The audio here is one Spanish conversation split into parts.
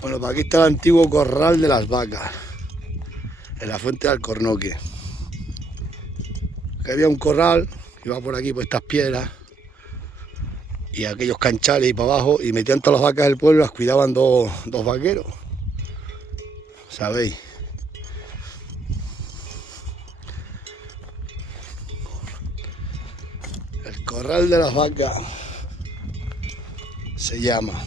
Bueno, pues aquí está el antiguo corral de las vacas, en la fuente de Alcornoque. Aquí había un corral, iba por aquí, por estas piedras, y aquellos canchales y para abajo, y metían todas las vacas del pueblo y las cuidaban dos vaqueros. ¿Sabéis? El corral de las vacas se llama.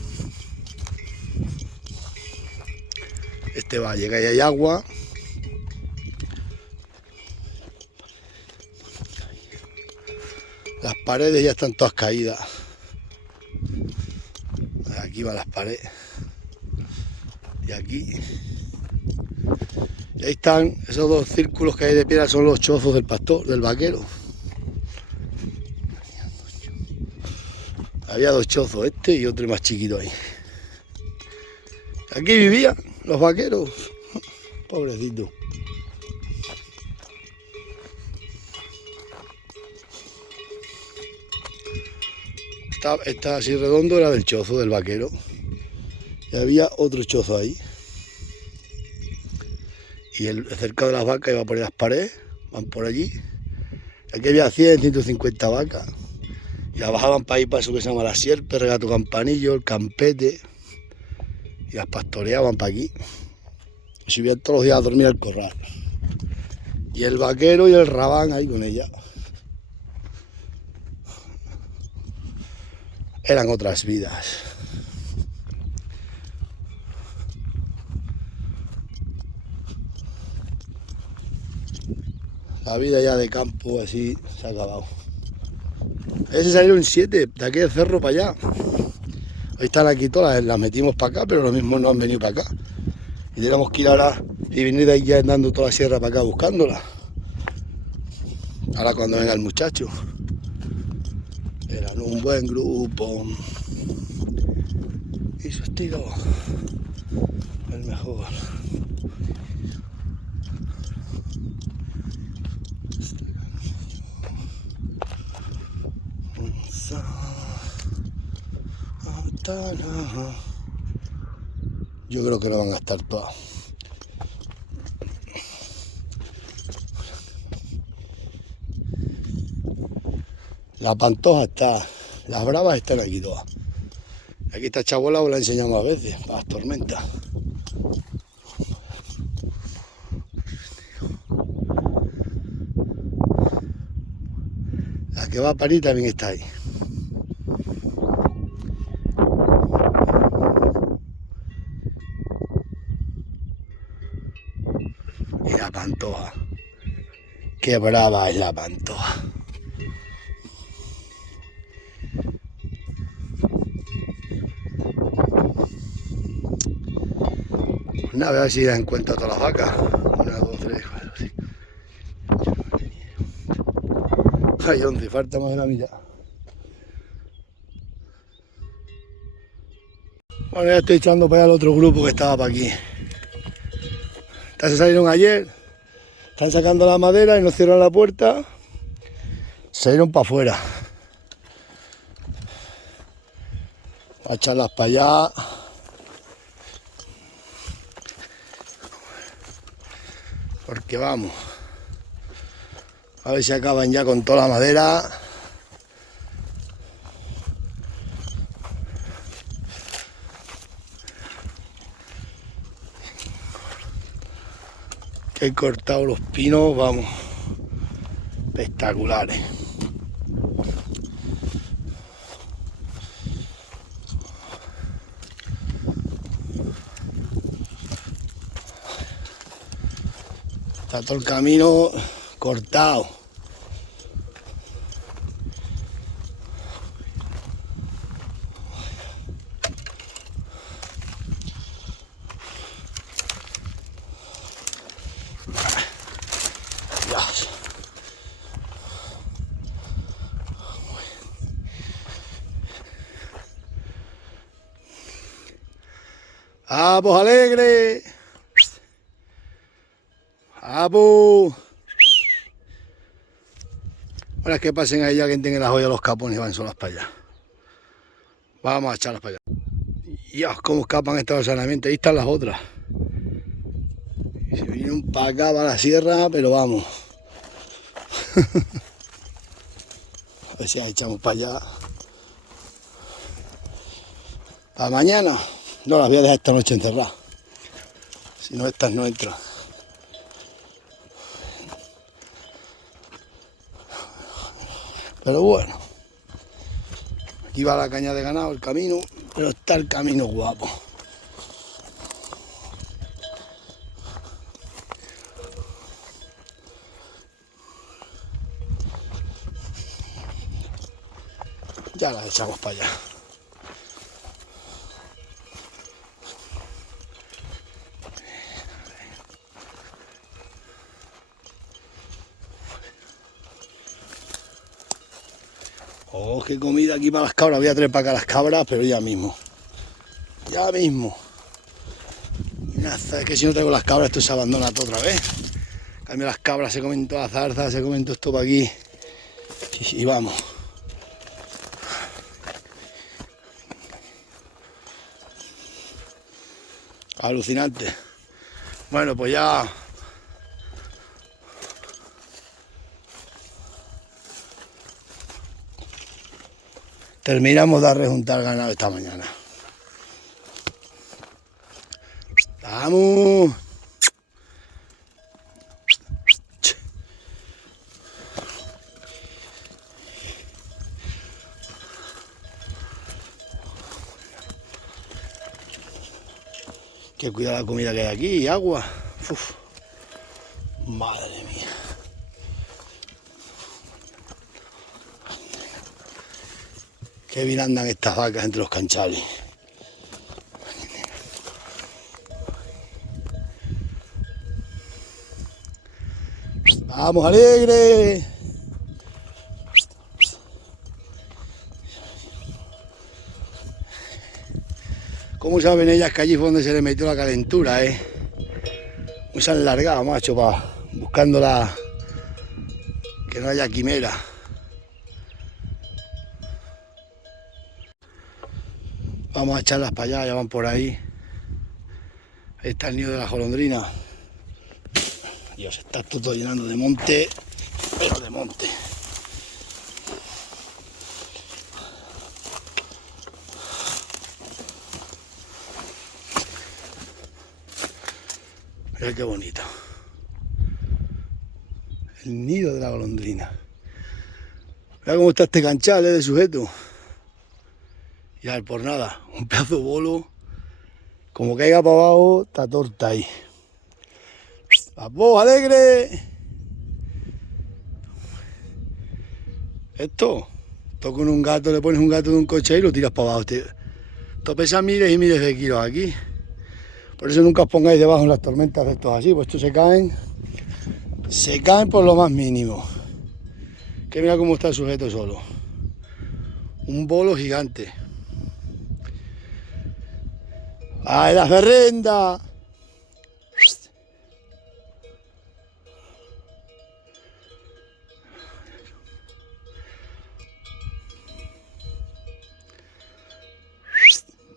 Este valle, que ahí hay agua. Las paredes ya están todas caídas. Aquí van las paredes. Y aquí. Y ahí están esos dos círculos que hay de piedra, son los chozos del pastor, del vaquero. Había dos chozos, este y otro más chiquito ahí. Aquí vivían los vaqueros. Pobrecito. Esta así redondo era del chozo del vaquero. Y había otro chozo ahí. Y el cercado de las vacas iba por las paredes, van por allí. Aquí había 100, 150 vacas. Y las bajaban para ahí, para eso que se llama la sierpe, el regato campanillo, el campete. Y las pastoreaban para aquí. Y subían todos los días a dormir al corral. Y el vaquero y el rabán ahí con ella. Eran otras vidas. La vida ya de campo así se ha acabado. Ese salieron 7 de aquí del cerro para allá. Hoy están aquí todas, las metimos para acá, pero los mismos no han venido para acá. Y tenemos que ir ahora y venir de ahí ya andando toda la sierra para acá buscándola. Ahora cuando venga el muchacho. Eran un buen grupo. Y su estilo, el mejor. Yo creo que no van a estar todas. La pantoja está, las bravas están aquí todas. Aquí esta chabola os la enseñamos a veces, para las tormentas. La que va a parir también está ahí. Y la pantoja. Qué brava es la pantoja. Una vez así da en cuenta todas las vacas. 1, 2, 3, 4, 5. Hay 11, falta más de la mitad. Bueno, ya estoy echando para allá al otro grupo que estaba para aquí. Estas se salieron ayer. Están sacando la madera y no cierran la puerta. Salieron para afuera. A echarlas para allá. Porque vamos. A ver si acaban ya con toda la madera. Que he cortado los pinos, vamos. Espectaculares. Está todo el camino cortado. Dios. ¡Vamos, alegre! ¡Vamos! Ahora es que pasen ahí alguien tenga las ollas los capones y van solas para allá. Vamos a echarlas para allá. Dios, cómo escapan estos saneamientos. Ahí están las otras. Y se vienen para acá, para la sierra, pero vamos. A ver si las echamos para allá. Para mañana. No las voy a dejar esta noche encerradas. Si no, estas no entran. Pero bueno. Aquí va la caña de ganado, el camino. Pero está el camino guapo. Ya las echamos para allá. Oh, qué comida aquí para las cabras. Voy a traer para acá las cabras, pero ya mismo. Ya mismo. Es que si no traigo las cabras esto se abandona todo otra vez. En cambio las cabras se comen toda la zarza, se comen todo esto para aquí. Y vamos. Alucinante. Bueno, pues ya terminamos de rejuntar ganado esta mañana. ¡Vamos! Que cuida la comida que hay aquí y agua. Uf. Madre mía. Qué bien andan estas vacas entre los canchales. ¡Vamos, alegre! ¿Cómo saben ellas que allí fue donde se les metió la calentura, eh? Muy se han largado, macho, buscando que no haya quimera. Vamos a echarlas para allá, ya van por ahí. Ahí está el nido de la golondrina. Dios, está todo llenando de monte, pero de monte. Mira qué bonito. El nido de la golondrina. Mira cómo está este canchal, de sujeto. Y a ver, por nada, un pedazo de bolo. Como caiga para abajo, está torta ahí. ¡Vamos, alegre! Esto con un gato, le pones un gato de un coche y lo tiras para abajo. Esto pesa miles y miles de kilos aquí. Por eso nunca os pongáis debajo en las tormentas de estos así, pues estos se caen por lo más mínimo. Que mira cómo está el sujeto solo. Un bolo gigante. ¡Ay, la ferrenda!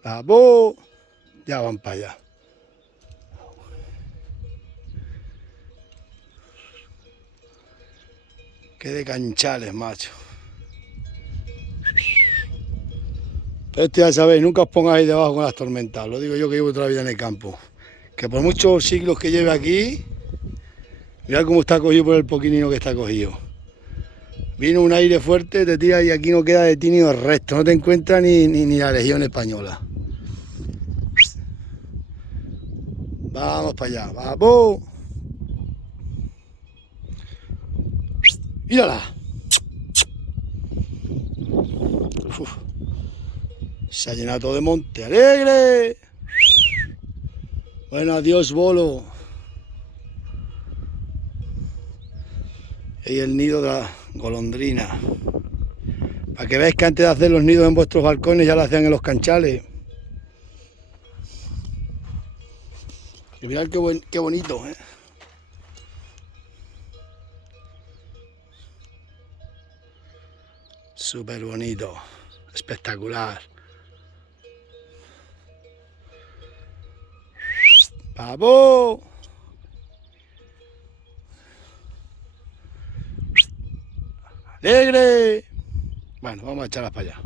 ¡Vamos! Ya van para allá. Qué de canchales, macho. Pero esto ya sabéis, nunca os pongáis debajo con las tormentas. Lo digo yo que llevo toda la vida en el campo. Que por muchos siglos que lleve aquí, mirad cómo está cogido por el poquinino que está cogido. Vino un aire fuerte, te tira y aquí no queda de ti ni el resto. No te encuentra ni la Legión Española. Vamos para allá, vamos. Mírala. Uf. Se ha llenado todo de monte. ¡Alegre! Bueno, adiós, bolo. Y el nido de la golondrina. Para que veáis que antes de hacer los nidos en vuestros balcones ya lo hacían en los canchales. Y mirad qué bonito, ¿eh? Súper bonito. Espectacular. ¡Papo! ¡Alegre! Bueno, vamos a echarlas para allá.